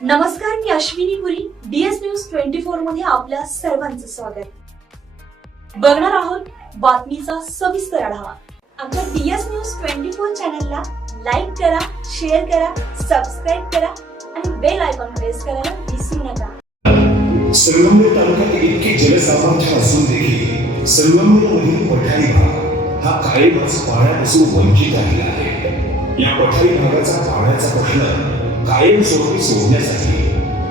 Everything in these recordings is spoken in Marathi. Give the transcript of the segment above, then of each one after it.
नमस्कार, मी अश्विनी पुरी. DS न्यूज 24 मध्ये आपल्या सर्वांचं स्वागत. बघणार आहोत बातमीचा सविस्तर आढावा. आमच्या DS न्यूज 24 चॅनलला लाईक करा, शेअर करा, सबस्क्राईब करा आणि बेल आयकॉन प्रेस करायला विसरू नका. संगमनेर तालुक्यात इतके जलसामर्थ्य असून देखील संगमनेरमधील पठारी भाग हा कायमच पाण्यापासून वंचित राहिला आहे. या पठारी भागाचा पाण्याचा प्रश्न कायमस्वरूपी सोडण्यासाठी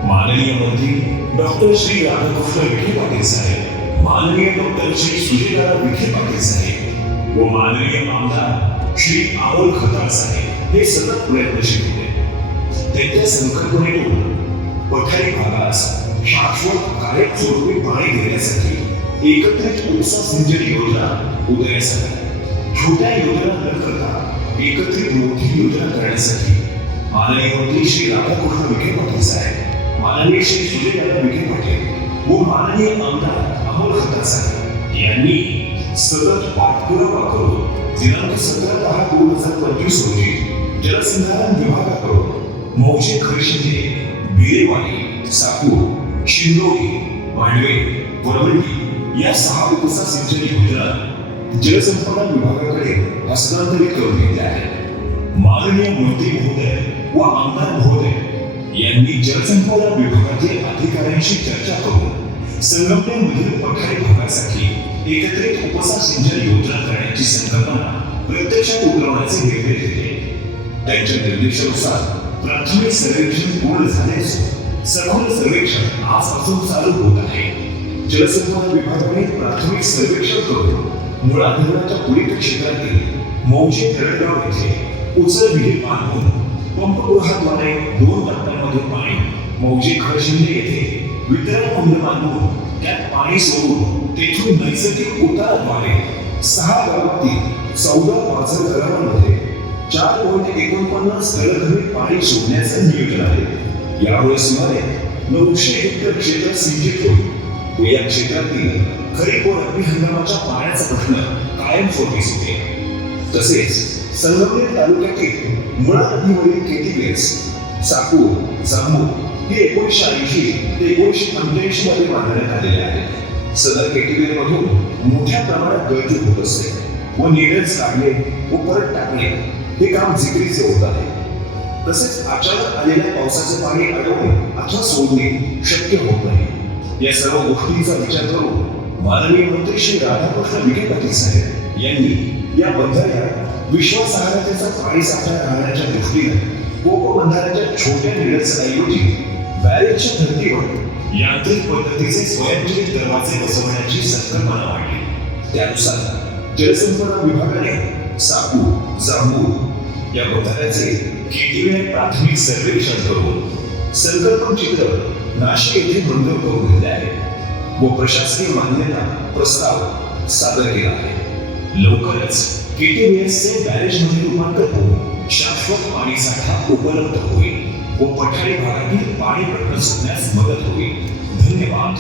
माननीय मंत्री डॉक्टर श्री राधाकृष्ण विखे पाटील साहेब, माननीय डॉक्टर श्री सुजयदादा विखे पाटील साहेब व माननीय आमदार श्री अमोल खताळ साहेब हे सतत प्रयत्नशील होते. त्यांच्या संकल्पनेतून पठारी भागास शाश्वत कायमस्वरूपी पाणी देण्यासाठी एकत्रित उपसा सिंचन योजना उदयास आल्या. छोट्या योजना न करता एकत्रित मोठी योजना करण्यासाठी माननीय मंत्री श्री राधाकृष्ण विखे पाटील साहेब, माननीय श्री सुजयदादा विखे पाटील व माननीय आमदार अमोल खताळ साहेब यांनी सतत पाठपुरावा करून दिनांक 17/10/2025 रोजी जलसंधारण विभागाकडून मौजे खरशिंदे, बिरेवाडी, साकूर, शिंदोरी, मांडवे, वरवंटी या 6 उपसा सिंचन योजना जलसंपदा विभागाकडे हस्तांतरित करून घेतल्या आहेत. माननीय मंत्री महोदय व आमदार महोदय यांनी जलसंपदा विभागातील अधिकाऱ्यांशी चर्चा करून संगमनेरमधील पठारी भागासाठी एकत्रित उपसा सिंचन योजना करण्याची संकल्पना प्रत्यक्षात उतरवण्याचे निर्देश दिले. त्यांच्या निर्देशानुसार प्राथमिक सर्वेक्षण पूर्ण झाले असून सखोल सर्वेक्षण आजपासून चालू होत आहे. जलसंपदा विभागाने प्राथमिक सर्वेक्षण करून मुळा धरणाच्या पुढील क्षेत्रातील मौजे धरणगाव येथे उचल विहीर बांधून पंपगृहाद्वारे 2 टप्प्यांमध्ये पाणी, मौजे खरशिंदे येथे वितरण कुंड बांधून त्यात पाणी सोडून तेथून नैसर्गिक उताराद्वारे 6 गावातील 14 पाझर तलावांमध्ये 4.49 घनघन पाणी सोडण्याचे नियोजन आहे. यामुळे सुमारे 900 हेक्टर क्षेत्र सिंचित होईल व या क्षेत्रातील खरीप व रब्बी हंगामाच्या पाण्याचा प्रश्न कायमस्वरूपी सुटेल. तसेच संगमनेर तालुक्यातील मुळा नदीवरील केटीवेल्स, साकूर, जांभूळ हे 1980 ते 1985 मध्ये बांधण्यात आलेले आहेत. सदर केटीवेल मधून मोठ्या प्रमाणात गळती होत असते व नीडल्स काढणे व परत टाकणे हे काम जिकिरीचे होत आहे. तसेच अचानक आलेल्या पावसाचे पाणी अडवणे अथवा सोडणे शक्य होत नाही. या सर्व गोष्टींचा विचार करून माननीय मंत्री श्री राधाकृष्ण विखे पाटील साहेब यांनी या बंधाऱ्यात विश्वासार्हतेचा पाणी साठा राहण्याच्या दृष्टीने कोको बंधाऱ्याच्या छोट्या नीडल्स ऐवजी बॅरेजच्या धर्तीवर यांत्रिक पद्धतीचे स्वयंचलित दरवाजे बसवण्याची संकल्पना मांडली. त्यानुसार जलसंपदा विभागाने साकूर, जांभूळ या बंधाऱ्याचे केटीवेल प्राथमिक सर्वेक्षण करून संकल्पन चित्र नाशिक येथे मंजूर करून घेतले आहे व प्रशासकीय मान्यता प्रस्ताव सादर केला आहे. लवकरच केटीवेल्सचे बॅरेजमध्ये रूपांतर होऊन शाश्वत पाणी साठा उपलब्ध होईल व पठारी भागातील पाणी प्रश्न सुटण्यास मदत होईल. धन्यवाद.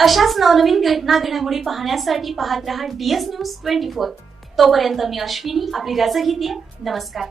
अशाच नवनवीन घटना घडामोडी पाहण्यासाठी पाहत रहा DS न्यूज 24. तोपर्यंत मी अश्विनी आपली रजा घेते. नमस्कार.